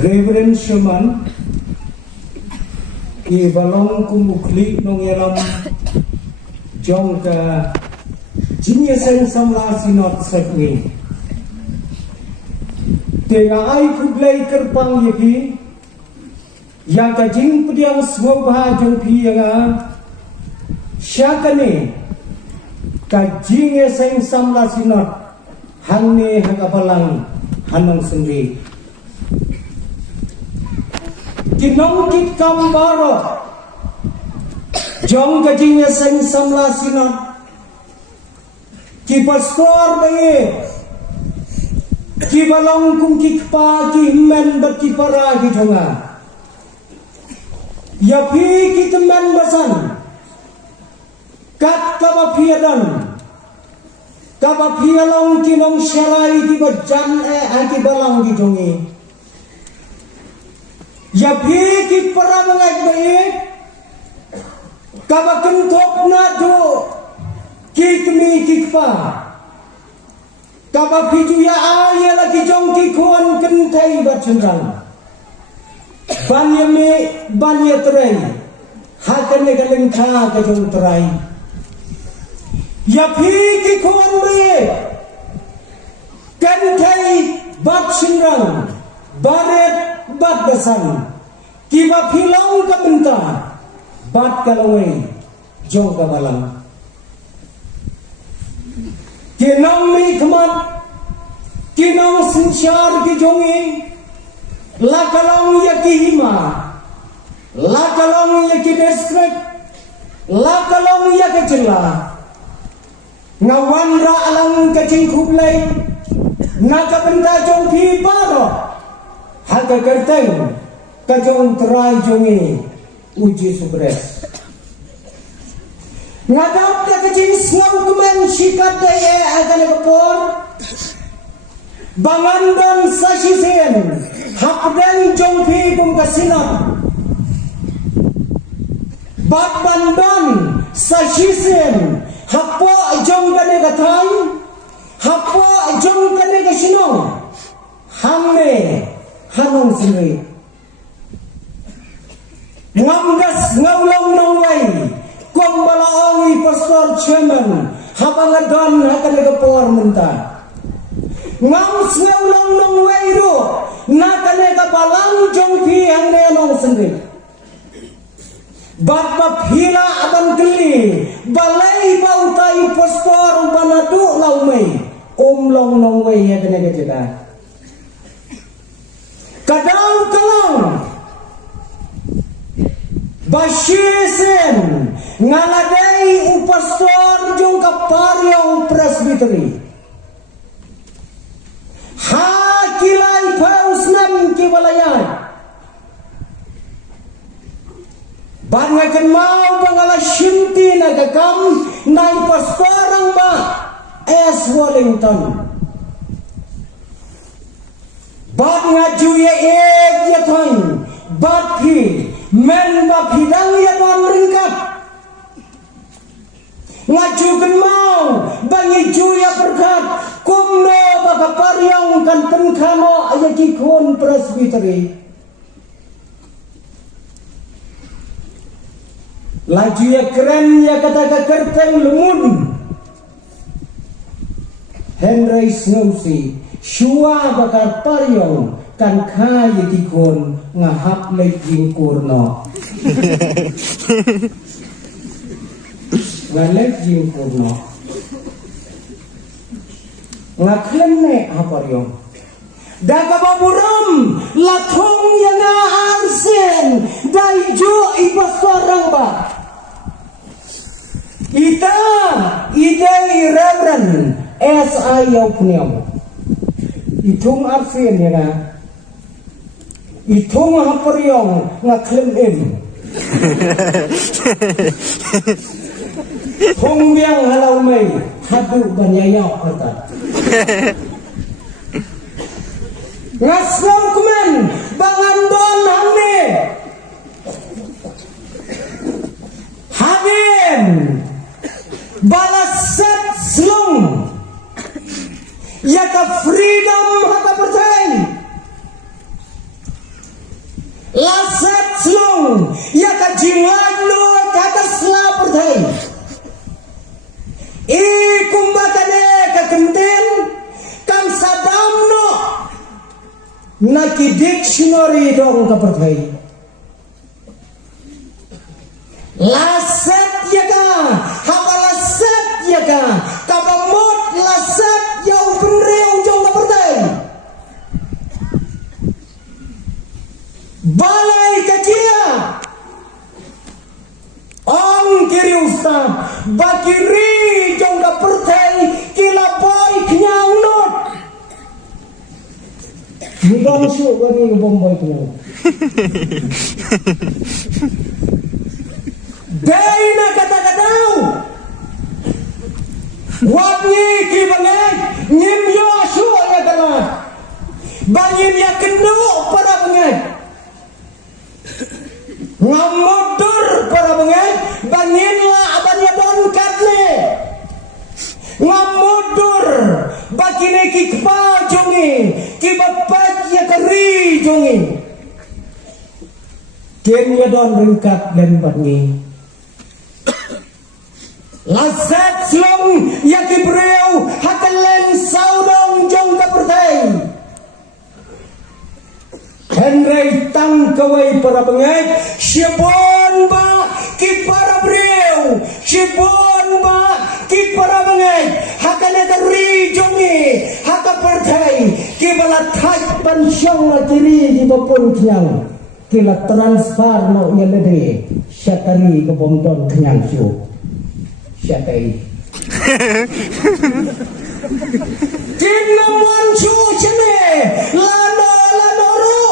Reverend Sherman ki balong kumukli nong yalam jong ka jinya sen samla sinot sakni tenga ai kublai kerpang yaki yang ka jing pediang swabha jong pi yanga syakane ka jinya sen samla sinot hanne hakabalang hanong sendiri kinong kit kambaro jong kajinya sen samla sinot ki pastor baye ki balong kum ki pa ki men bat ki para ki thonga ya pi ki teman basan kat ka ba piadan ka ba pialong kinong syarai ki bajan ki balang ki thongi ya ki para mangay baik kabakan top na do kikmi kikpa kabapitu ya aya lagi jong kikuan kentai bacundrang banya terai hakane galengka ka jong terai ya kikuan baik kentai bacundrang baret bat besan kiba pilang ka benta bat kalawai jong ka balang kinong mi khamat kinong sinsyar ki jongi lakalong ya ki hima lakalong ya ki district lakalong ya ki jilla ngawan ra alang ka jing kublai na ka benta jong pi paro Haka kerteng kajong terai jongi uji subres ngadap ka kajing sngau kemen sikat daya agan kepor bangandon sasisen hapden jong pi kum kasinat bat bandon sasisen hapo jong kane kathai hapo jong kane kasinong hamme hanong sendiri ngamgas ngaulang nongway kumbalaongi pastor chairman habangadon hakane kapor menta ngams ngaulang nongway ro nakane kapalang jongpi hangne nong sendiri bapa phila aban keli balai bautai pastor banadu laumai long nongway hakane kejeda kadang-kadang basyisen ngaladai upastor jong kaparyong presbiteri hakilai pausnan kibalayan bangakan mau bangala shinti nagakam nai pastorang ba S. Wellington bat ngaju ya ya thoin bat phi men ba phidang ya don ringkat ngaju kan mau bangi ju ya berkat kumno ba kaparyong kan tenkhano ayaki khon presbiteri laju ya keren ya kata kerteng lumun Henry Snowsi Shua bakar paryong kan kaya dikon ngahap leging kurno ngaleging kurno ngaklenne haparyong daga baburam lathong yana arsen daijo ipasorang ba idai Reverend S.I. Yaupniam itung arsen ya na itung haparyong ngaklem em thong biang halau mai hadu banyayak kata ngasong kumen bangandon hamne hadin balasat slung yaka freedom hata percaya naki dictionary dong kapertai laset ya ka haba laset ya ka kabamot laset yau penreu jong kapertai balai kajia Ang kiri ustaz bakiri jong kapertai kila boy knyang not Nibang syuk bagi bomboy knyang Daina kata-katau Wabni kibangai Nyim yo syuk ya kalah Bangin ya kenduk para bangai Ngamodur para bangai Banginlah abanya don katne Ngamodur Bakine kikpa jongi Kibapat ya kari jongi Kenya don ringkat dan bangi Lasat slong ya kibreu Hakalen saudong jong kapertai Henry tang kawai para bangai Syibon ba ki para breu Syibon ba ki para bangai Hakane kari jongi Haka pertai Ki bala thaj pansyong la kiri di bapun kiang Kila transfer no yelede Syakari ke bomdon kenyang syuk Syakari Kina mancu cene Lano ro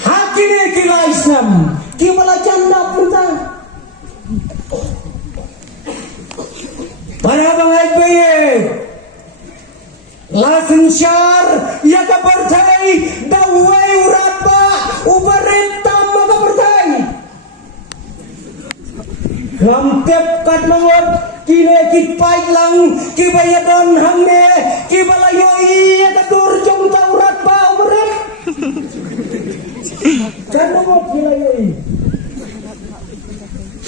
Hakine kila Islam Kibala janda puntang Para bangai baye Lasen syar Ya kapertai Dawai uraba Ubaretam kapertai Lampep kat mangot Kine kipai lang Kibaya don hamne Kibala yoi Ya kadur jong taurat pa ubaret Kan mangot kila yoi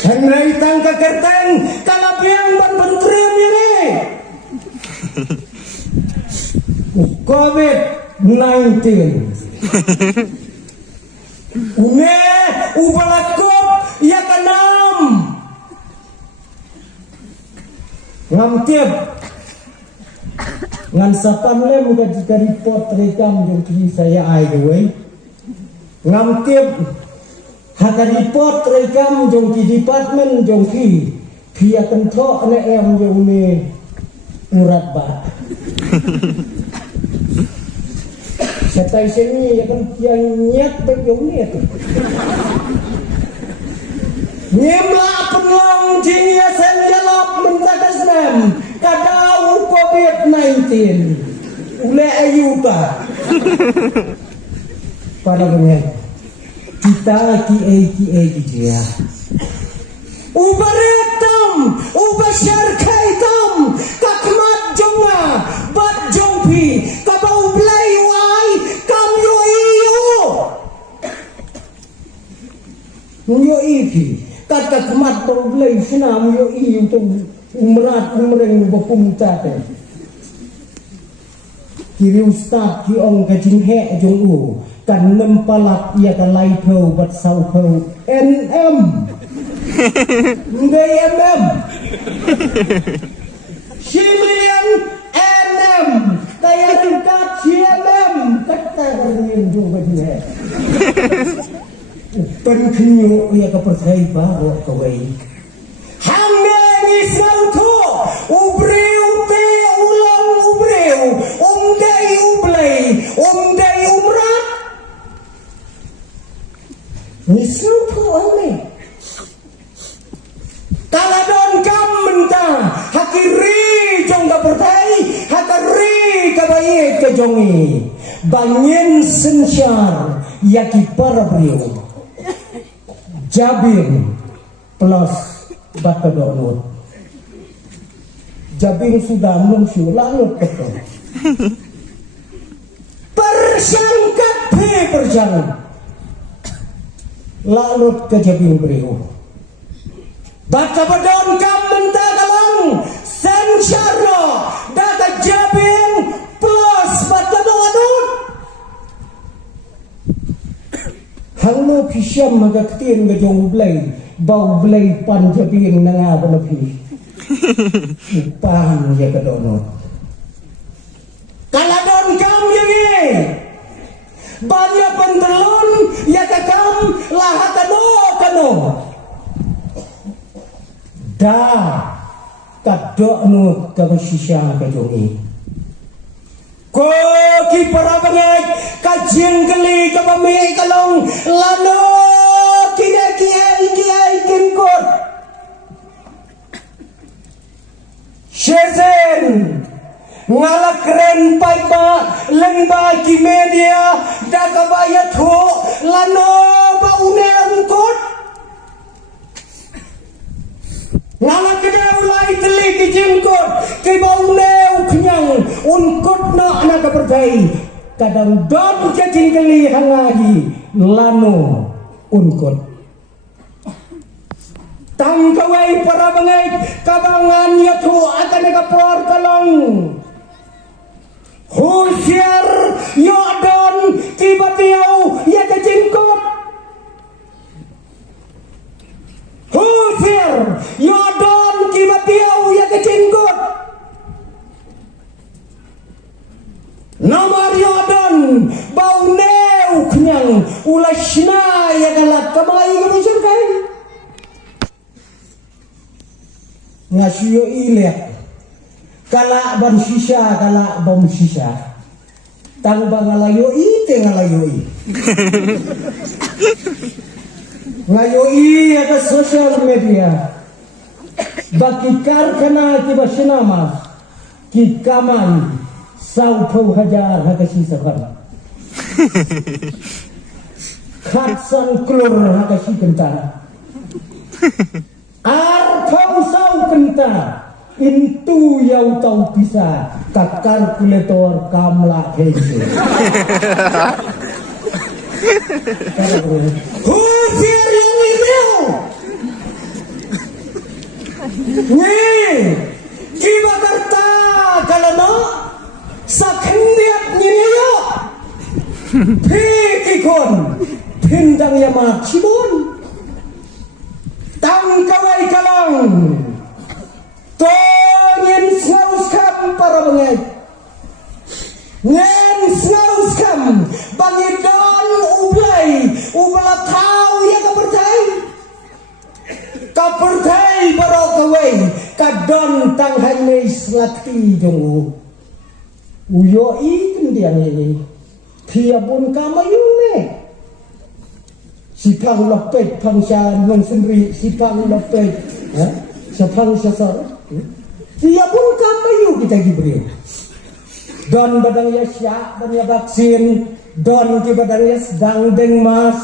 Henry tangka kerteng Kalapiang ban menteri ini COVID-19 Une ubalakop Ya kanam Ngam tiap Ngan sapam le muka jika report rekam Jom kiri saya ai gue Ngam tiap Haka report rekam Jom ki department Jom ki Pia kentok na em jom ni Urat bat Setai sini ya kan yang nyet bejong ni tu. Nyemla penong jinya senjalap mentakas nem kadau COVID-19. Ule ayuta. Para pengen kita ki dia. Ubaretam, ubasharkaitam, kakmat jonga, bat jongpi, kabau blai wai, kam yo iyo. Yo iki, kata kakmat bau blai senam yo iyo tu umrat umreng bapum tate. Kiri ustaz ki ong kajing he jong u, kan nempalak ia kan lai phau bat sau phau NM. Nggak MM Silian NM Kaya tingkat CMM Kata kalian juga dia Penkenyu ya kepercayaan bawa kawai Hamne nisau tu Ubreu te ulang ubreu Umdai ublai Umdai umrat Nisau tu hamne Kaladon kam mentah hakiri jong kapertai hakari kabaye ke jongi banyen sensyar yaki para beliau Jabin plus batadonut Jabin sudah mengsyur lalu betul persangkat persang lalu ke Jabin beliau Baka badon kam mentagalang sensyarno data Jabin plus batadon Syam maka ketin ke jong belai bau belai pan jabing nanga banapi upang ya kedonot kaladon kam yengi banyak pentelun ya kakam lahatano kano da kadokno kabasisya kajongi ko ki para bangai kajing keli kabami kalong lano kina kiai kinkot Shezen ngalak keren paiba lengba ki media dakabaya tho lano baune angkot ngalak kena ulai teli ki jingkot ki baune uknyang unkot na anak berdai kadang don cacing keli hangahi lano unkot tang kawai para bangai kabangan yatu akan kapor kalong husiar yodon kibatiau ya kacingkot husiar yodon kibatiau ya kacingkot nomor yodon bau neu kenyang ulasna ya galak kamai kemusurkai ngasiyo ilek kala ban sisa kala bom sisa tang bangalayo ite ngalayo i ngayo i ya social media bakikar kana ki basinama ki kaman sau pau hajar hakasi sabar khatsan klor hakasi kentara arpau sau kentara itu yang tahu bisa tak kalkulator kamla hese husir yang ini nih kiba karta kalano sakhendiat nyiniyo pikikon pindang yama cibun tang kawai kalang Tongen snauskam para bangai ngen snauskam bangidon ublay ubla tau ya kapertai baro kawai kadon tang haimes lakti jongu uyo ikendian ini tiabun kamayune sipang lopet pangsa non sendiri sipang lopet sipang sasar dia pun kamayu kita gibri don badang ya syak dan ya vaksin don ki badang ya sedang deng mas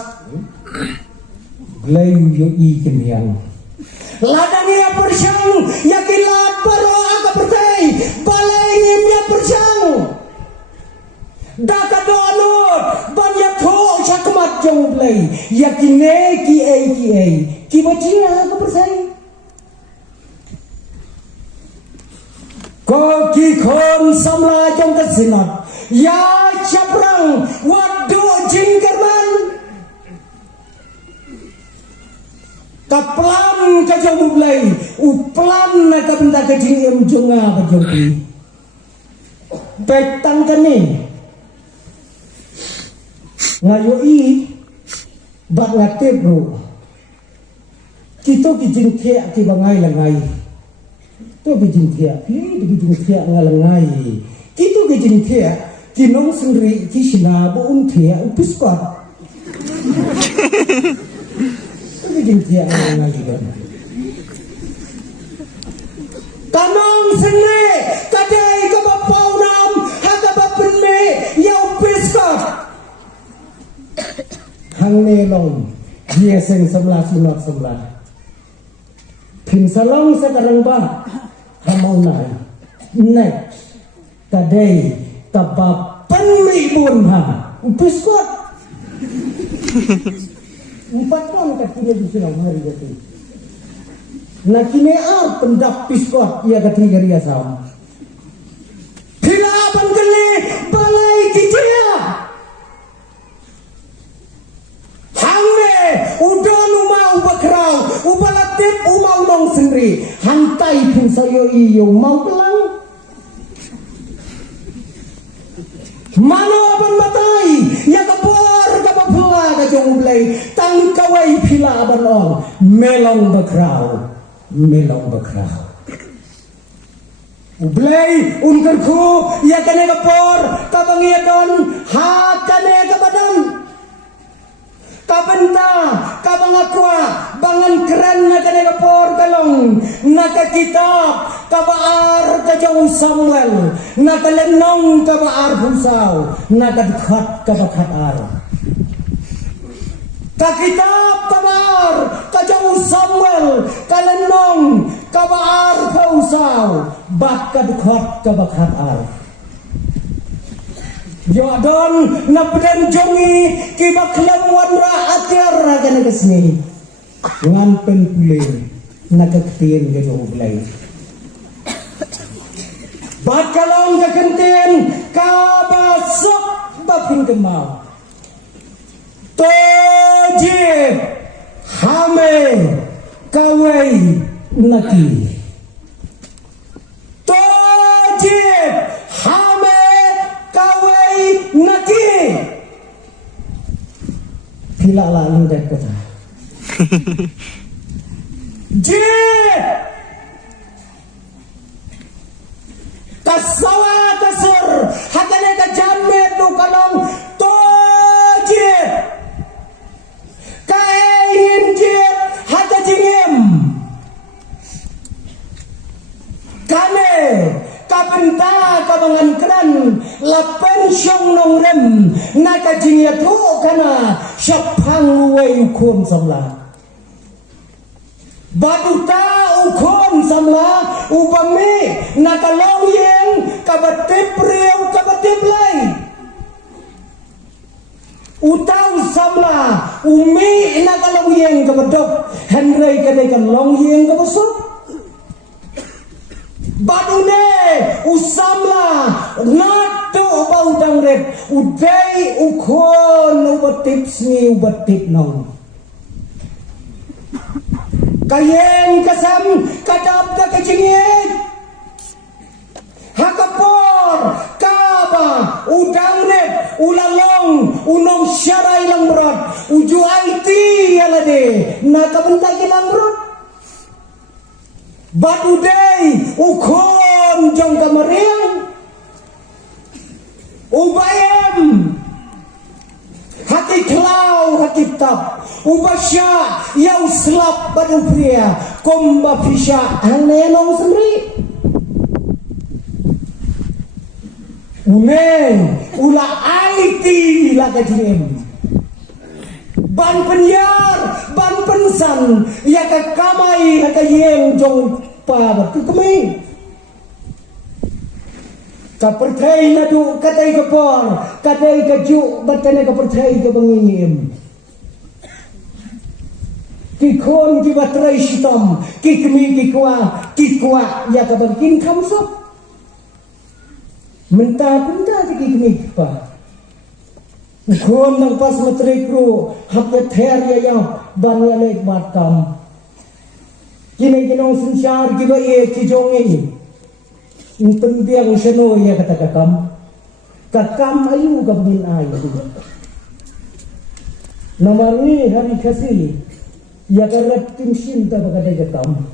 glayu yo ikin yang ladang ya persyang ya kilat baro aga pertai balai ngim ya persyang daka donut ban ya tho sakmat jong blai ya kine ki bacina aga pertai Koki kon samla jong kesinat ya caprang wadu jingkerman kaplan kajong mulai uplan ka benda kajing em jonga kajong petang kani ngayoi bak ngate bro kita kijing thea ki bangai langai to bijing thea ngalangai kitu bijing thea kinong sendiri kisina bu thea upiskot to bijing thea ngalangai kan kanong sendiri kadai ka bapau nam haga bapen me ya upiskot hang ne long dia seng sebelah sunat sebelah pin salong sekarang ba hamau nai next kadai kabapan ribun ha upiskot 4 tahun katanya di sini hari jatuh na kine pendak piskot ia ketiga dia sama hilapan kali balai kicaya hangme sayo iyo mau pelang. Mano aban matai ya kapor kapapula ka jong blay tang kawai pila aban ol melong bakrau Ublay unkerku ya kane kapor kabangiadon ha kane kabadan kabenta kabangakwa bangan keren na kane kapor kalong naka kitab kabaar ka jong Samuel naka lenong kabaar pusaw naka dikhat kabakhat ar ka kitab kabaar ka jong Samuel kalenong kabaar pusaw bat ka dikhat kabakhat ar Yodon na peden jongi kibaklam wadra atyar kana kasni ngan penpule nakaktian ka jong blay Bakalong kakantin kabasok bapin kemau Tojib hame kawai naki Tojib hame kawai naki Pila lalu dah kata Jib Kasawa kasur hakane ka jamme tu kalong tojib kain jib hata jingim kane kapenta kabangan keran la pensyong nong rem naka jingya tu kana syapang luwai ukun samla Baduta ukon samla upami nakalong yang kabatip riau kabatip lay utang samla umi nakalong yang kabadok henry kadai kalong yang kabasok badune usamla nato bautang red udai ukon ubatip sni ubatip nong Kayeng kasam kadab da kacingit hakapor kaba udang net ulalong unong syarai lang berat uju IT alade nakabenta kilang berat badudai ukon jong kamariang ubayam hati klau hati tap ubasya yang selap badu pria komba pisya anenong sendiri uneng ula IT la kajiem ban penyar ban pensan ya ka kamai ka yeng jong pa tu kami ka perthai na tu katai ka por katai ka ju batane ka perthai ka bangim Kikon kibatrai shitam kikmi kikwa ya ka bangkin kamsop menta kikmi pa Ukon ng pas matrikro hapet her ya ban ya lek matam kini kinong sinsyar kiba ye kijongin pendiang seno ya kata kakam ayu gabin ayu namani hari kasih ya karep tim cinta bagada kakam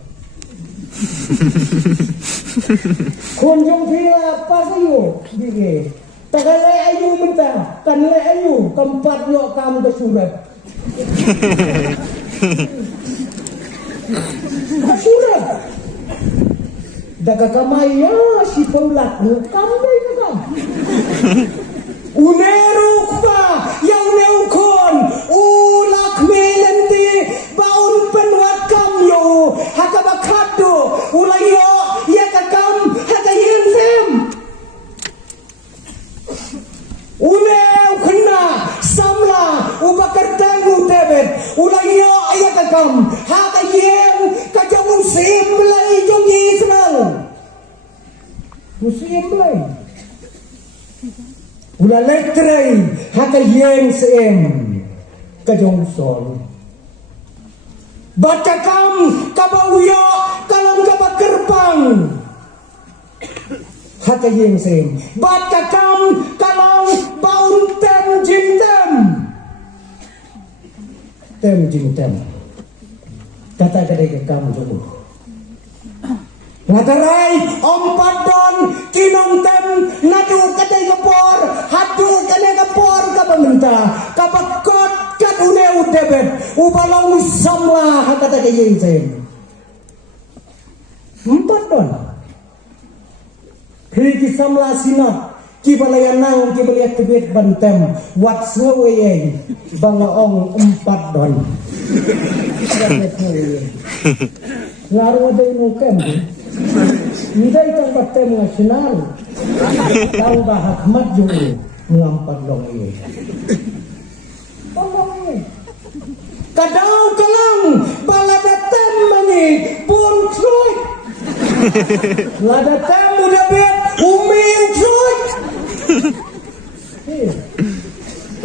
konjong pila apa sayo dige tagalay ayu minta kanlay ayu tempat yo kam bersurat bersurat daga kamay ya si Paulak kambay kakam uneruk pa ya uneukon ulak melenti baun penwat kam yo hakabakado ulayo ya kakam hakayin sem Unew kena samla ubakartangu tebet ulayo ya kakam hakayin kajang musim belai jong Israel musim belai ula letrai hakayin sem kajong sol batakam kabauyo kalang kabakerpang hata yang sem baca kam kalau baun tem jin tem kata ke kamu dulu ngatarai ompat don kinong tem nadu kadai kapor hatu kadai kapor kapaminta kapakot kat une udebet ubalong samlah kata ke yang sem empat don Hiki samla sinat kibalayanang kibalayat tibet bantem wat seweyeng bangaong empat don ngaru ada inukem Nidai kan batem nasional tahu bahak mat juli mengampat dong ini kadang kalang balada tem mani pun truy lada tem udah bet umi truy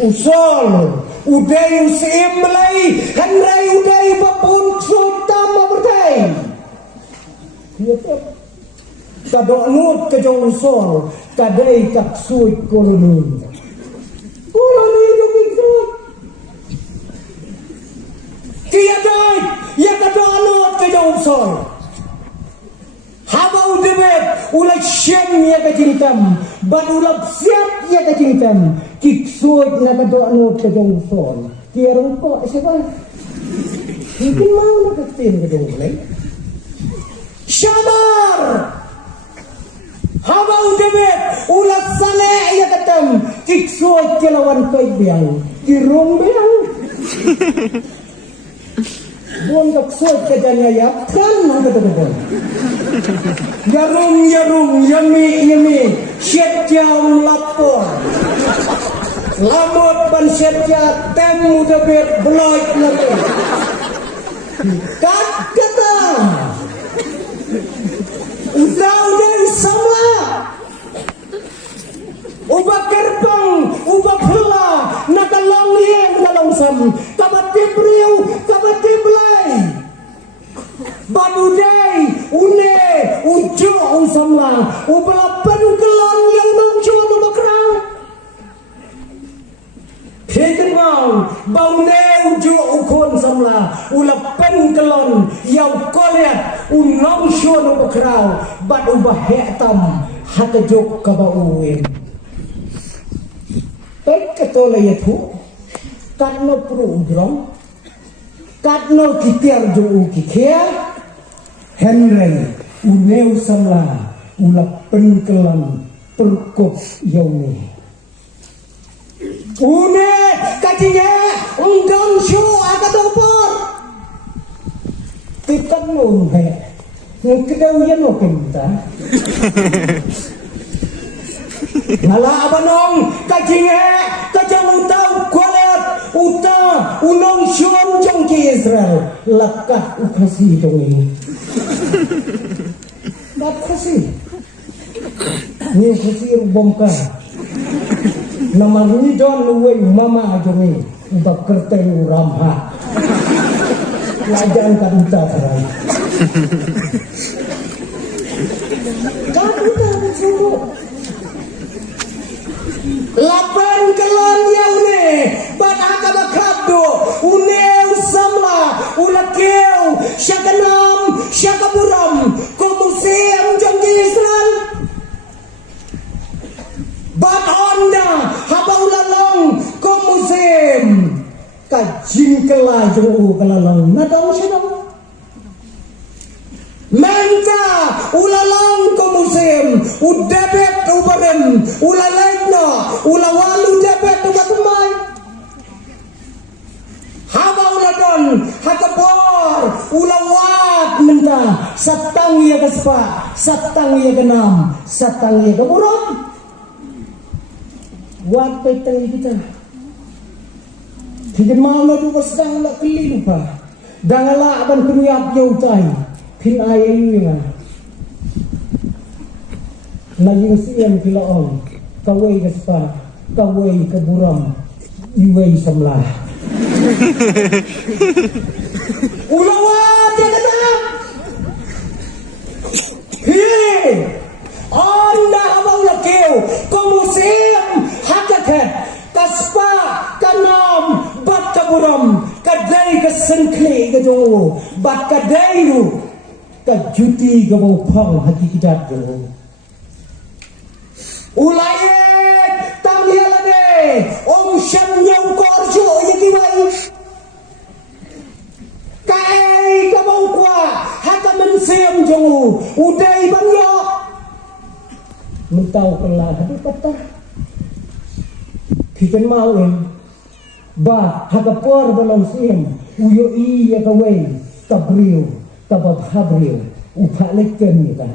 usol udah usim belai henrai udah babun truy tama berdai kadok nut ke jauh usol kadai kak suit koloni yung suit kia dai ya kadok nut ke jauh usol haba udebet ulak syam ya kajintam ban ulak siap ya kajintam kik suit na kadok nut ke jauh usol kia rungkok siapa mungkin mau nak ketin ke jauh usol Syabar haba udebet ulas sale ya katam kiksuat kelawan koi biang kirung biang buang kiksuat kejanya ya kan ada betul yarung yami syet jam lapor lamot ban syet jam tem udebet beloit lagi kata udah sama ubah gerbang ubah pula nakalong liang kalong sam kabati priu kabati belai badudai une ujo usamla ubah penkelon yang nongcuan ubah kerang Hidengau baune ujo ukon samla ula penkelon yau kolet unong syuan ubah kerau bad ubah hetam hata jok kabauin tek ketole yatu katno pru udrong katno kitiar jo kikia henry uneu samla ula penkelon perkop yauni une kajinya undang syu agak topor tikat nunhe ngkedauyan lo kenta ngala abanong kajinya kajang utau kualet uta unong syun jong ki Israel lakat ukasi jong ini bakasi ni kasi rubomka nama ni don luwe mama ajumi ubah kerteng ramha lajan kaduta serai kaduta bersuru lapan kelon yaune ban akaba kabdo uneu samla ulakeu syakanam syakaburam komuseum jangki Israel ban onda haba ulalong komuseum kajin kelai jauh kelalong nadong syadong menta ulalong komuseum udabet ubarem ulalegno ulawalu dabet ubatumay haba uladon hakapor ulawat menta satang ya kaspa satang ya genam satang ya keburot wat peteng kita tidak malu tu sedang nak keli lupa dangala aban penyap jauh tai pin ayu yang naging siam kilaong kawai kaspa kawai keburam iway samlah ulawat ya kata hei onda komusim hakakat kaspa kanam bat kaburam kadai kesenkli kejo bat kadai ru kajuti gabau pang hakikat jo ulayet tamyalade om shan nyau korjo yakiwai kai gabau kwa hakamen sem jo udai banyo mentau kelah hadi patah kiken mau ba hakapor balong sim uyo i ya kawai kabriu kabab habriu upaleken ya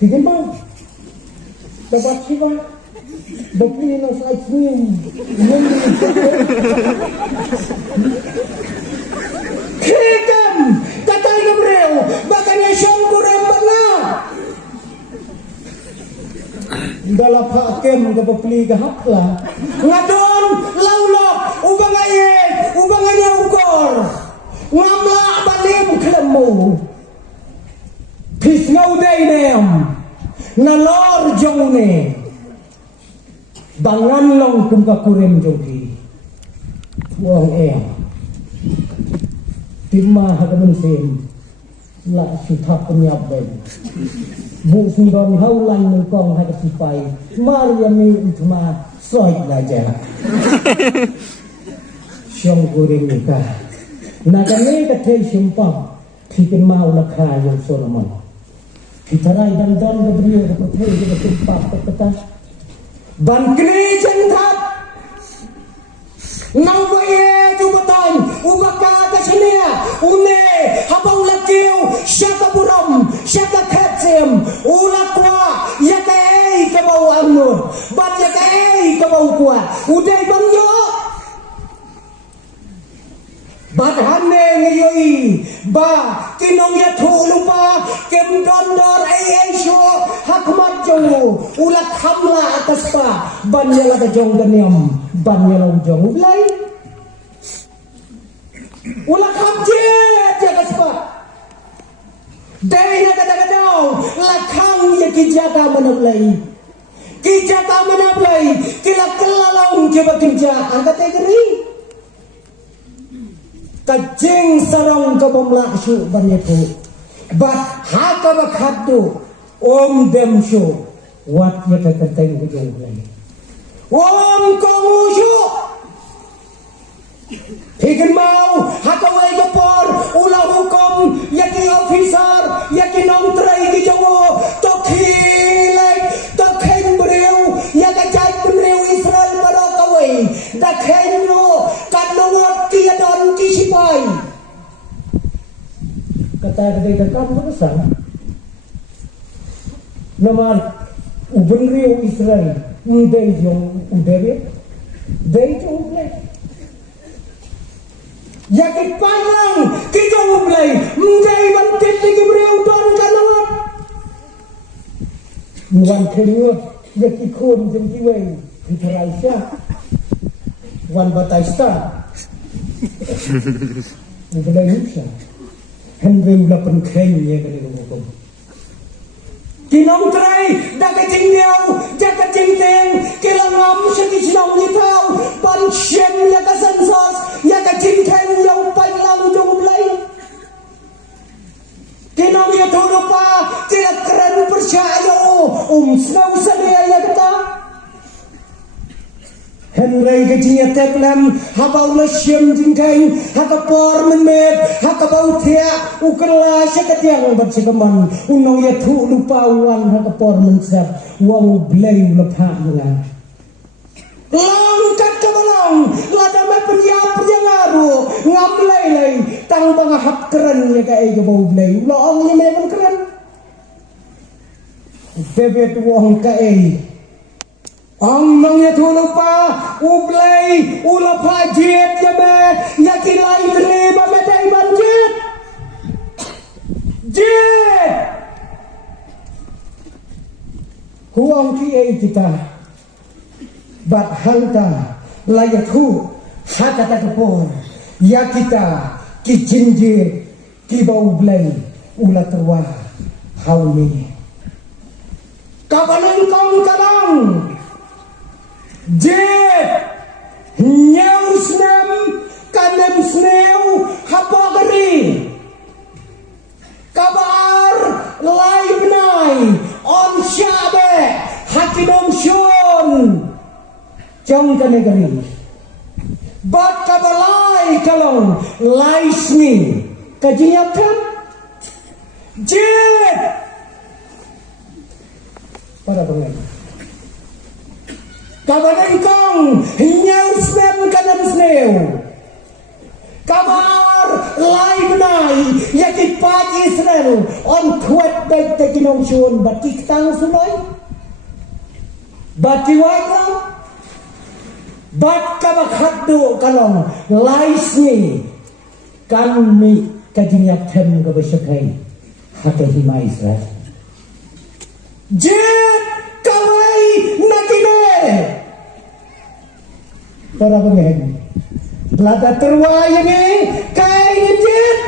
kiken mau dapat siwa bapini no sai sim kiken katai kabriu bakanya syangkurem bana dalam hakem kapapli kahapla ngadon laulok ubanganya ukor ngamla balim klemu pisngau dainem nalor jone bangan long kumka kurem jogi wong timma hakamun sem la sutap penyabai bu sundon haulan mengkong hak sipai mariami utma soy laja syong goreng nikah nagane kathe simpang kiken mau lakha yang solomon kitarai dan gabriel ke pathe ke tempat kata ban kni jengkat nang baye jubatan umaka kasenia une habau lakiu syaka buram syaka khatsem ulakwa yakai kabau anu ban yakai kabau kwa udai bangyo badhane ngiyoi ba kinong ya thulupa kem dondor sho hakmat jo ulak hamla atas pa ban yala ka jong daniam ban yala jong ulai ulak hamje ya kaspa dai na kadang lakhang ya kijaka manablai kila kelalong ke bekerja angkat negeri kajing sarang kabamlak syu banyetu bat haka bakhatu om dem syu wat ya kateng kujung lai om kongu syu Hikin mau haka wai gopor ula hukum yaki officer yaki nomtrai ki jowo tokhilai tokhen breu yaka jai breu Israel barokawai dakhenyo kadnowat ki adon ki sipai kata kita kan besar nomor ubenriu Israel udai jong udewe dai jong play yaki palang kita mulai menjadi bantit di kibriu don kanawat wan keliut yaki kun jeng kiwei kita raisya wan bataista mulai husya henry ulapan kenya kali hukum kinong tray daga jingniaw jaga jingteng kilangam sekisinong nitaw ban syen yaka sansos yaka jingteng yaw pailang jong ulay kinong yatuno pa kila keren persyayo snaw sanaya yakata henry gajinya teplam habau lasyam jingteng hakapor memet hakabau tia ukela syakatiang bersikeman unong yatu lupa wan hakapor mensap wang blay lepak dengan langkat ke balong ladamai penyaru ngamlay lay tang bangahap keren ya kaya bau blay ulang ni memang keren bebet wong kaya ang nangya lupa ublay ulapa jet yabe yakilay terima medai banjit jet huang kiai kita bat hanta layakhu hakata kepor ya kita ki jinjir ki bau ublay ula terwa hauni kabalan kong kadang jet nyausnem kanem sneu hapagari kabar live nai on syabe hakidom shon jong kanegari bat kabalai kalong laisni kajinyapkan jet para pengen kabalan kong nyausnem kanem sneu kabar live nai yakit pat Israel on kwet baik tekinong shon bat kitang sulay bat tiwai bat kabakhaddo kalong laisni kami kajinyak tem gabasyakai hakahima Israel jet kawai nakine para pengen lada terwaya ni kai jet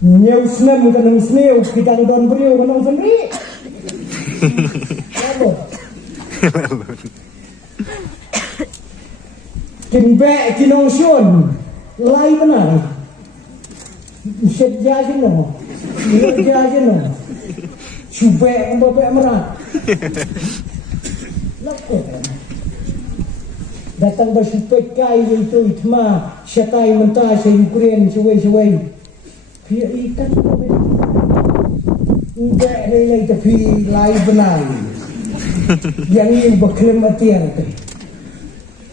nyausnem kanang sneu kitang don brio kanang sendiri apa kimbe kinong shon lai benar set jaje no sube mbape merat lakukan datang bersupet kai itu itma syatai mentah se Ukraine sewai pia ikan enggak nilai tapi lai benar yang ini berklaim atiang tu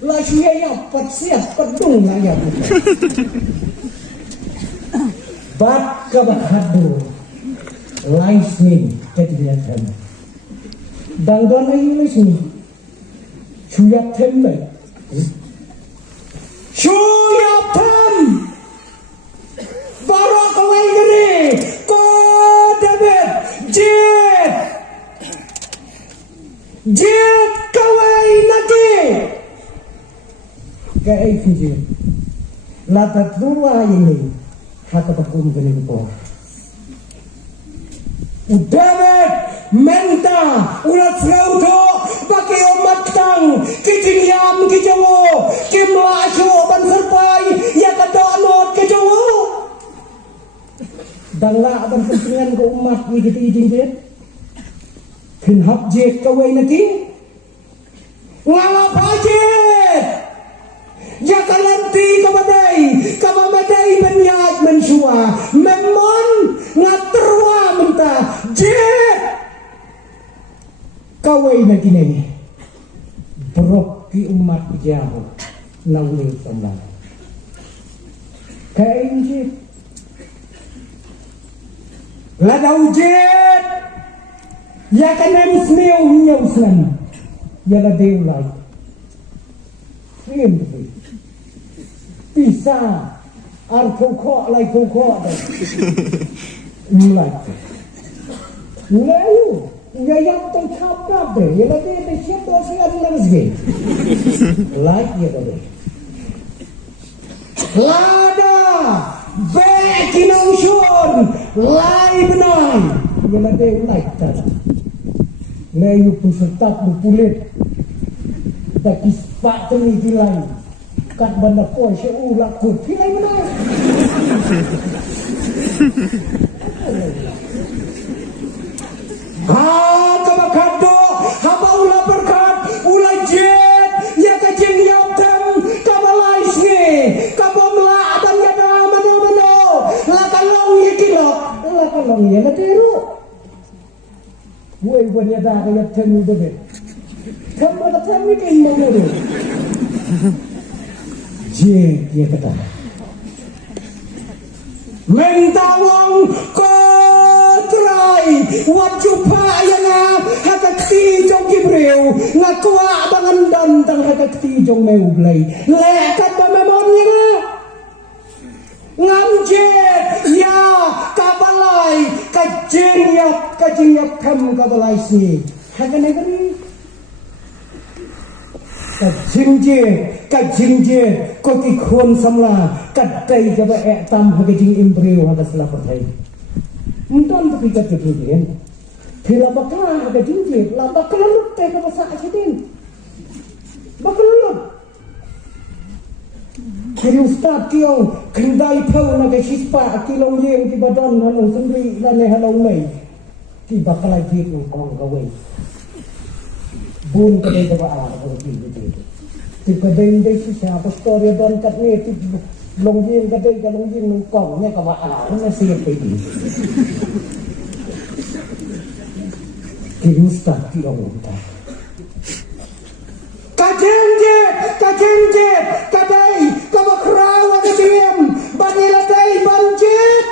lah siya pat siap pedung ya bat kabahado laisni ketidakan dangdon ay laisni suyap tembe suyapam barok away gini ko David jet kawai lagi kaya fiji latat dua ini hata pakum gini ko David menta ulat serauto pakai omat tang kijingyam kijawo kimlasyo ban serpai ya kata anot kijawo dangla ban kepentingan ko umat ni gitu ijin jet pinhap jet kawai nanti ngalap jet ya kalanti kamadai menyat mensua memon ngaterwa mentah jet kawai nanti ni brok ki umat jauh nauli sembah kain jet ladau jet ya kanem smeu nyuslan ya la deulai sim bisa arkoko lai koko mulai lalu ngayam tengkap deh ya la de siapa sih ada rezeki like ya deh lada bekinong shon lai benai ya la de like tak layu peserta berkulit tak ispak teni dilai kat banda koi se ulak kut pilai mana kabakado haba ula berkat ula jet ya kacing yaptem kabalai sne kabomla dan yada mano lakalong ya nateru Woi buatnya dah kayak temu bebe. Kamu ada temu ke mana tu? Je dia kata. Mentawang kotrai wajupa yana hakati jong kibreu ngakwa bangan dantang hakati jong meu blai. Lekat bamemon yana. Ngamjet ya kabalai kajingyap kam kabalai si hagan negeri kajingje koki khon samla kadai jaba tam hagajing imbreu haga selapatai Unton tapi kat kemudian, bila bakal ada jinjit, lah bakal lut teh ke pasal acidin, bakal lut. Jadi ustaz kiau kendai pau nak sispa kilong yang di badan halong sendiri dan halong mai, di bakal lagi ngkong gawe. Bun kedai debaa begitu. Di kedai dai sisa pastor ya dan kat ni ti longjin kedai ka longjin ngkong nya ka baa na siap pergi. Ki ustaz ki orang ta. Kajenje kadai kabakrawa kadiem banila dai banjit.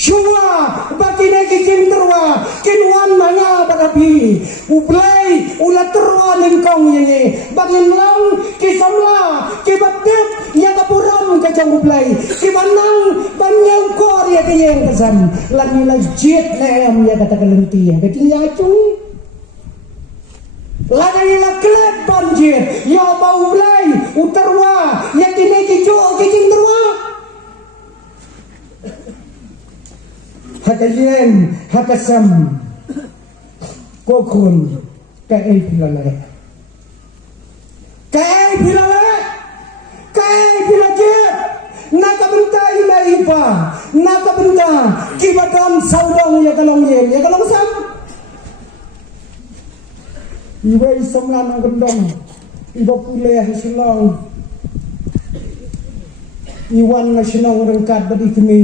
Shua bakine kijin terwa kinwan nanga barabi ublay ulat terwa lingkong yengi bangin lang kisamla kibatip ya kapuram kajang ublay kibanang banyang kor ya kayeng kasam lagi lajit neem ya kata kelenti ya ketiya cung lagi laklet banjir ya bau ublay utarwa ya kine kijo kijin terwa hakayen hakasam kokun kai pilale pilaje nakabentai maipa nakabenta kibatan saudang ya kalong sam ibai somlan gendong iba pule hasilong iwan nasional rengkat badi kami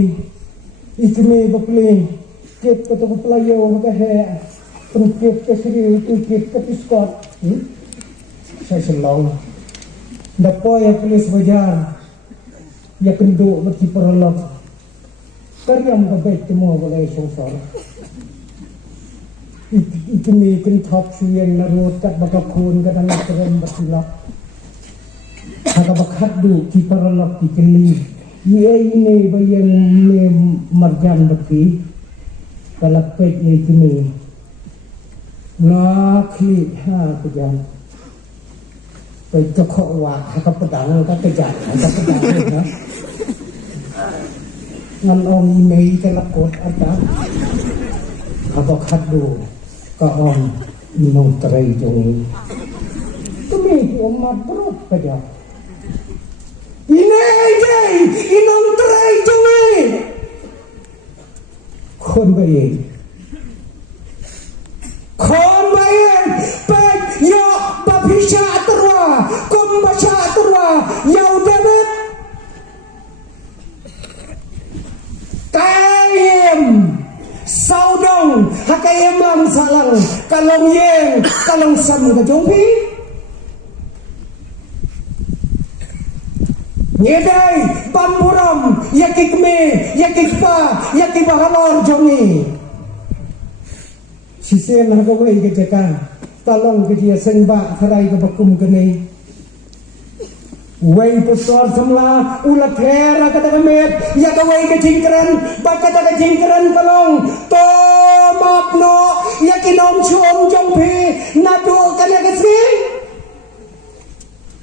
Ikme bakli kit ketemu pelayo makahe pengkit kesiri ikit kepiskot saya selong dapo ya pulis bajar ya kenduk berti perolog karyam kabait temo boleh sosor ikme kenthop suyen narut kat bakakun kadang keren bersilap haka bakhaddu ki perolog ki keli ia ini bayan ne marjan baki kalapet ni kini nakli ha kujan pai cokok wa ka pedang ka kejat ka pedang na ngan ong ini kalakot ata abak hadu ka on minong terai jong kami umat perut pada inang terai jongi kon baye pek yo babisha terwa kumbasha terwa yau debet kayem saudong hakayem lam salang kalong yeng kalong sam ka jongpi Nyedai Bamburam yakikme yakikpa yakibahalor jongi sisen hagawai ke jaka talong ke dia sengba tharai ke bakum kene wai pusor samla ulat hera kata kemet yakawai ke jingkeran bakata ke jingkeran talong to mapno yakinom chom jongpi nadu kana kesri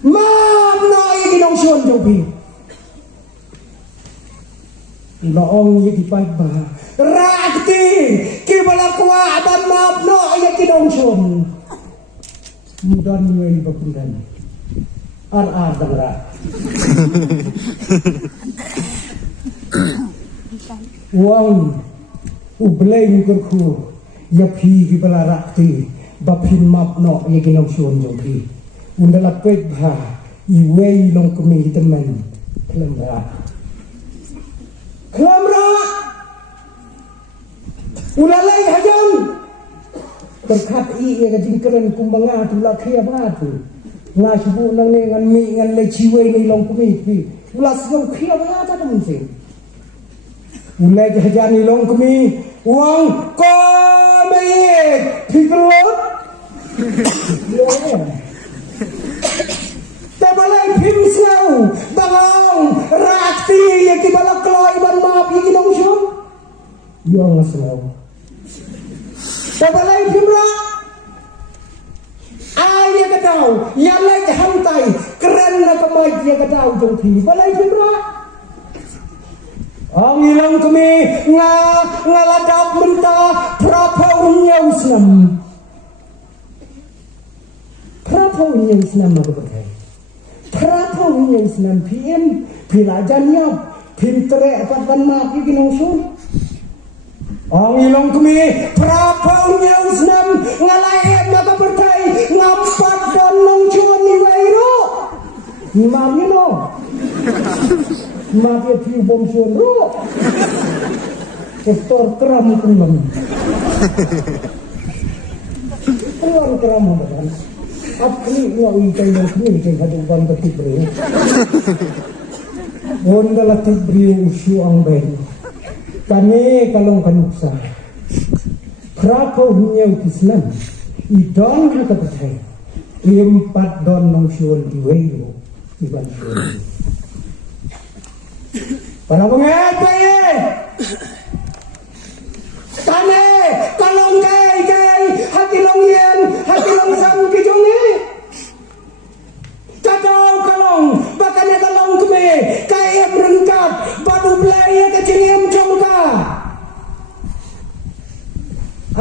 mapno yakinom chom jongpi Noong yang dipaiba rakti kibalakwa dan mabno yang kidongson mudan nuai bakundan ar dangra uang ubleng kurku ya pi kibala rakti bapin mabno yang kidongson jopi undala pegha iwei long kemi teman kelemra ulalai hajan berkat iya kejingkeran kumbanga tula khia batu ngasibu nang ne ngan mi ngan le chiwe ni long kumi pi ulas long khia bata ta mun sing ulai hajan ni long kumi uang ko mai phiklot tabalai phimsau balong rakti ye ki balakloi ban ma pi ki dong shum yo ngaslau tabalai phimra ai ye kadau ya lai hamtai keren na kamai ye kadau jong thi balai phimra Ang ilang kami ngaladap mentah prapaunya Islam. Prapaunya Islam apa berkait? Prapaunya Islam PM pilajannya pintere akan mati kinongsun. Ang ilang kami prapaunya Islam ngalahin maka berkait ngampat dan nongcuan ni wairo. Mami no. Mati piu bom suara. Sektor keram kembang. Keluar keram kan. Apni wa ikai yang kini ke hadung ke tibri. Wondala tibri usu ang bayi. Kane kalong kanuksa. Prapo hunya Islam. Idon haka betai. Empat don nong suon diweyo. Iban suon. Para pengapai kane kalong kai hati long yen hati long sam kijongi kadau kalong bakane kalong keme kai berengkap badu belaya keciliem jongka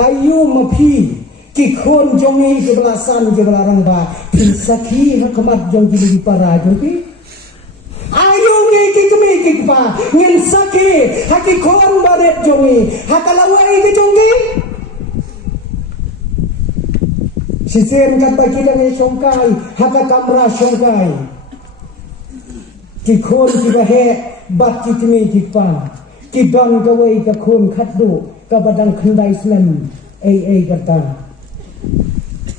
ayu mapi kikon jongi kebelasan kebelarang ba pisaki hakamat jong di para jongki ayo ngeki kemeki pa ngin saki haki kon badet jongi hakalawai ke jongi sisen kat bagi dan songkai haka kamra songkai ki kon ki bahe bat ki kemeki pa ki don gawai ka kon khatdu ka badang khandai Islam ai kata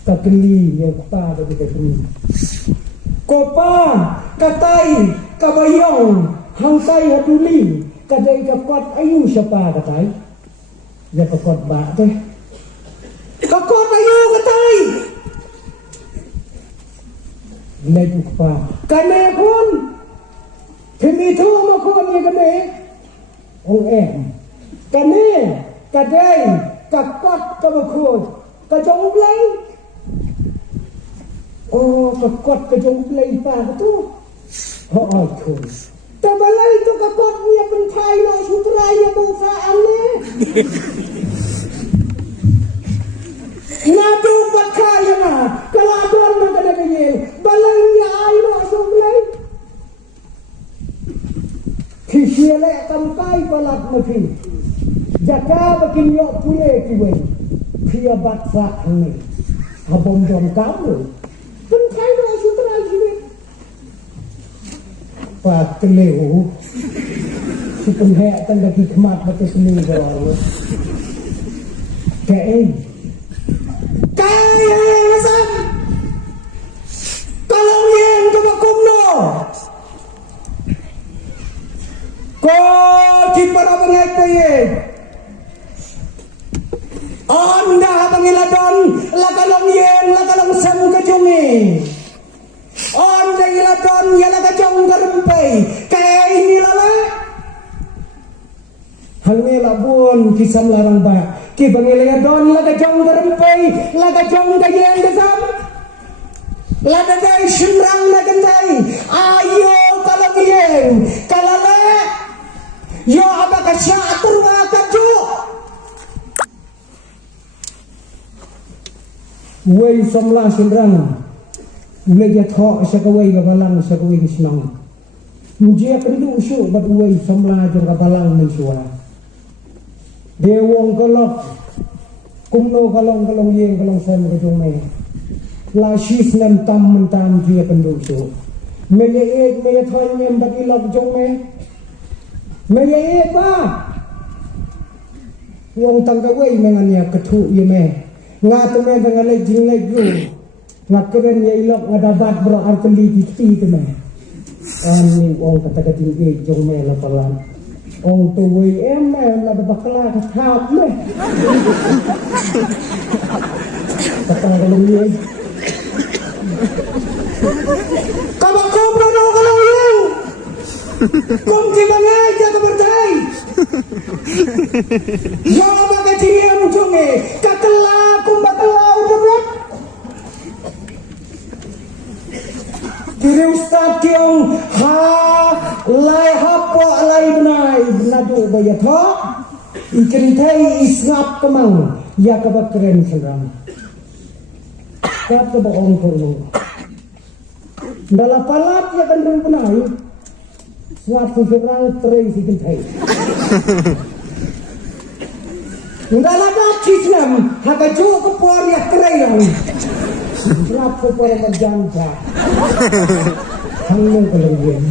ka keli yang pa bagi ka keli kopa katai kabayong hangkai hatuli kadai kakot ayu siapa katai ya kakot ba teh kakot ayu katai nai pa kane pun pemitu makon ya kane ong kane kadai kakot kabakot kajong blai. Oh, kakot kejong play pa tu. Oh, tu. Tabalai tu kakot niya pentai na sutraya bufaan ni. Nadu patkaya na kaladon na kadagayel. Balay niya ay na suglay. Kisiyale kamkay palat mati. Jaka bakin yok pule kiway. Pia batsa ni. Habom dom kamu. Pentai na sutra jiwe. Pak keleu. Si penghek tanda hikmat batu seni kalau. Kai masam. Kalau yen ke bakumno. Ko di para penghek yen. Anda pangiladon lakalong yen lakalong sam kajungi. Anda iladon ya lakajong karempai. Kaya ini lala. Hal ni labun kisam larang ba. Ki pangiladon lakajong karempai lakajong kayen desam. Ladadai simrang na gandai. Ayo kalong yen kalala. Yo abaka syatur wa kaju. Wei somlah simrang. Ulah thok sakawai balang sakawai senang. Mujia kendu usuk bat wei somlah jong balang mensua. Dewong kolok kumno kalong yeng kalong sam kejong me. La shis nam tam mentam dia kendu usuk. Meye thon nyem bat ilok jong me. Meye ba. Wong tanggawai mengannya kethu ye me. Ngatume dengan lejing legu. Ngakeren ya ilok ngadabat bro arkeli titi tu meh. Ani wong kata tinggi jong meh la palan. Wong tu wei la bakla thap meh. Kata kalau ni. Kabak ko bro no kalau ni. Kom ki bangai jaga berdai. Yo baga diam jonge katela kumbakala udah. Kiri ustaz kiong lai hapo lai benai ngadu baya tho ikan thai isngap kemang ya kebakren seram kat ke bohong kono dalam palat ya kan rung penai ngap seram trei ikan thai dalam dak Islam hakaju kepor ya trei lang ngap kepor menjanda hangong kelenggen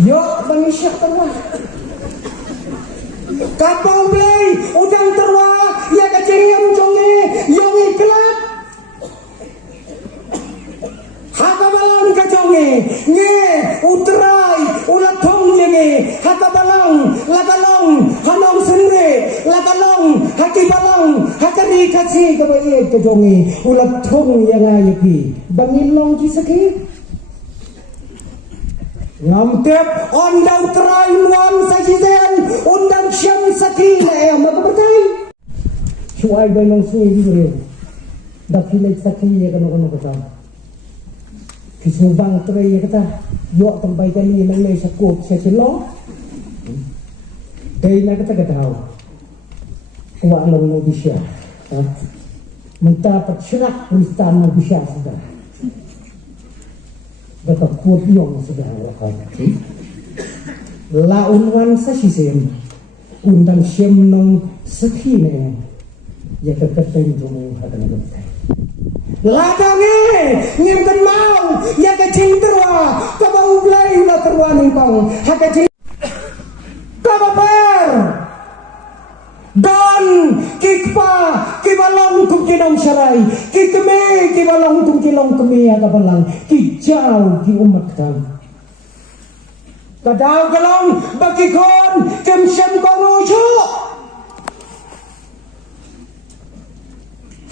yo bangisyak terwa kapal play udang terwa ya keceriam jonge yongi kelap haka balang kajonge nge utrai ulat thong nge haka balang lakalong hanong senre lakalong haki balang hakari kasi kabaye kajonge ulat thong yang ayaki bangilong kisaki ngamtep ondang terai nuan sajisen undang syam sakile maka bertai cuai benong sini dire dak filek sakile kan kata kisubang terai kata yo tempai kali nang nei sakut secelo dai na kata tahu kuat long bisa mendapat syarat peristaan bisa sudah dapat kuat yang sudah lakukan. Launwan sasisem undang syem nong sekine ya keketeng jumu hadan gede. Ladange nyimpen mau ya kecing terwa kabau blai na terwa ning pang hakacing kabaper dan kikpa kibalong kumkinong syarai kikme kibalong kumkilong keme agabalang kijau ki umat kan kadau kalong bakikon kemsyam kongojo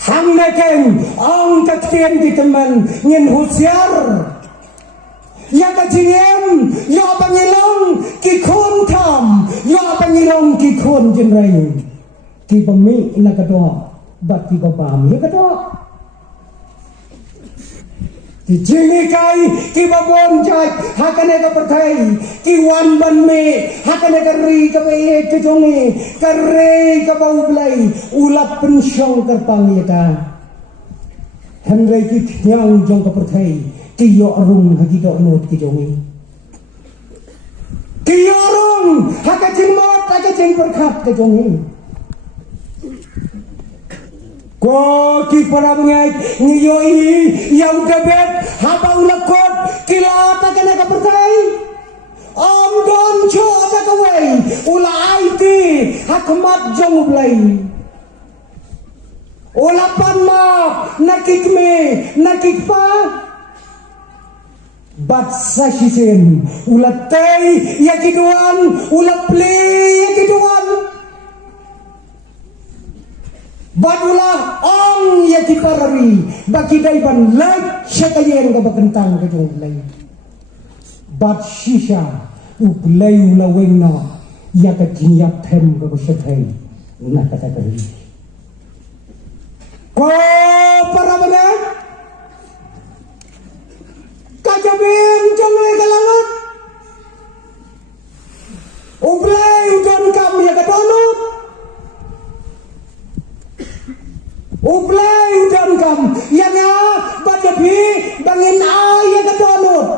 hamneken ong kaktien di teman ngin husyar ya kajingem ya pangilong kikon tam ya pangilong kikon jenrai ki pemi na kadoa bat ki babam ya kadoa ki jingi kai ki babon jai hakane ka perthai ki wan ban me hakane ka ri ka pe ke jonge ka re ka bau blai ulap pensyong kerpang ya ka henrei ki nyang jong ka perthai ki yo rung hagi do not ki jonge ki yo rung hakajing mot hakajing perkhat ke jonge ko ki para mengai ngiyoi yang debet haba ulakot kilata kana ka pertai om don cho ta ka wei ula aiti hakmat jong blai ula panma nakikme nakikpa bat sasisen ula tei yakiduan ula play yakiduan badulah ong ya kiparari baki daiban lek syakayen ka bakentang ka jong lay bat shisha ublay ula wengna ya ka jinyap them ka syakay na kata kari ko para bana kajabim jong lay kalangot ublay udon kam ya ka donut ublay udang kam yang badabi bangin ay kadonot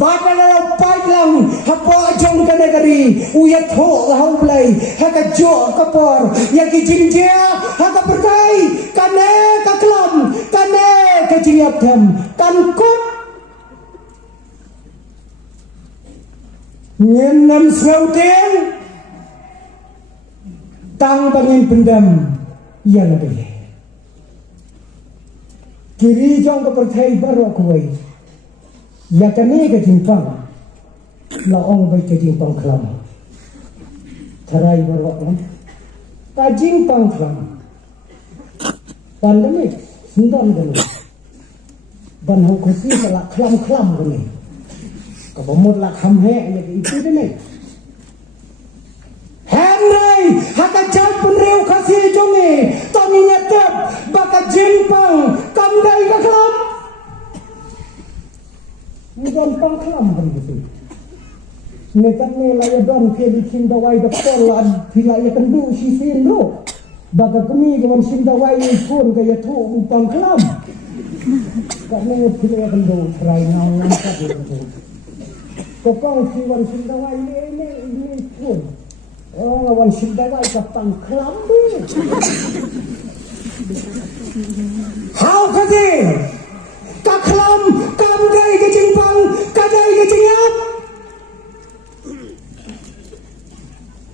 badalo pait lang hapo jong kanagari uyat ho haublay hakajo kapor yaki jinjia hakapertai kane kaklam kane kajiyaptem kankut nyenam sauten tang bangin pendam yang ada kiri jong ke percaya baru aku wei ya kani ke jimpang laong bai ke jimpang kelam tarai baru aku ka jimpang kelam pandemik sendam dulu dan hukusi telah kelam gini kabamut lah hamhe itu deh Henry hakajal penriu kasih jonge tani nyetep baka jimpang kamdai ka kelam mudan pang kelam kan gitu nekat nela ya don ke bikin dawai doktor lad pila ya kendu si sinro baga kami gawan sim dawai pun kaya tu upang kelam karena pila ya kendu serai ngawang kat itu kokong si wan sim dawai ini pun wan sim dawai kapang kelam how kaje ka kelam kam dai ke jingpang ka dai ke jingyap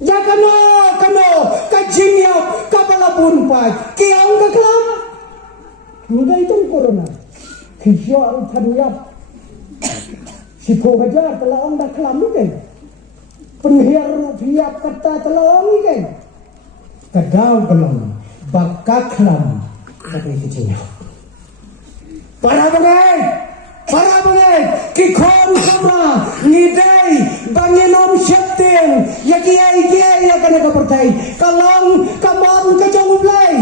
ya kano kajing yap kapalapun pa kiang ka kelam muda itu corona kisyo thaduyap si po bajar telaong da kelam ni penghir rupiah kata telaong ni kadang kelam bakka kelam kata kecil para bagai kikon sama ngidai banginom syaptin ya kiai ya kana kapertai kalong kamon kajong ublay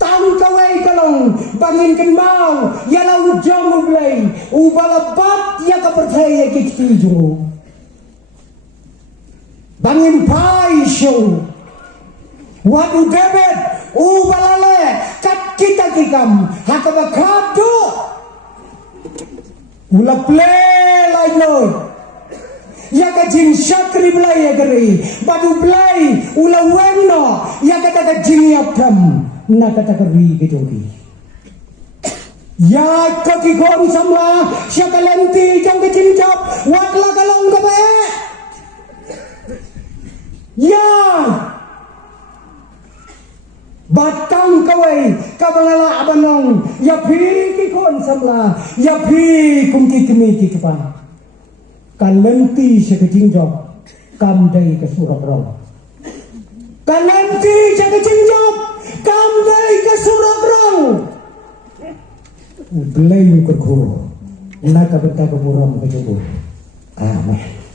tang kawai kalong bangin kenmau ya lau jong ublay ubalabat ya kapertai ya kiktuju bangin pai show wadu debet ubalale kat kita kikam hakabakado ula play laino ya kajing syakri play ya geri badu play ula wenno ya kata kajing yapam na kata keri kejoki ya kakikon samla syakalenti jong kecincap watla kalong kapae ya batang kawai kabangala abanong yapi kikon samla yapi kumki kimi kikpa kalenti sekejingjok kamdai kesurok-rok kalenti sekejingjok kamdai kesurok-rok belai kurku naka benta keburam kejubu amin.